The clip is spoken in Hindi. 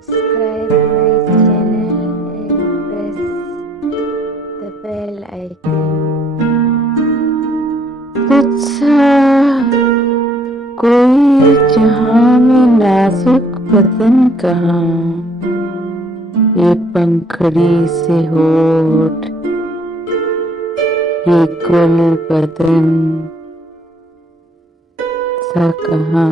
subscribe my channel and press the bell icon. तुझसा कोई जहां में नाजुक बदन कहाँ, ये पंखड़ी से होठ, ये गुल बदन सा कहाँ।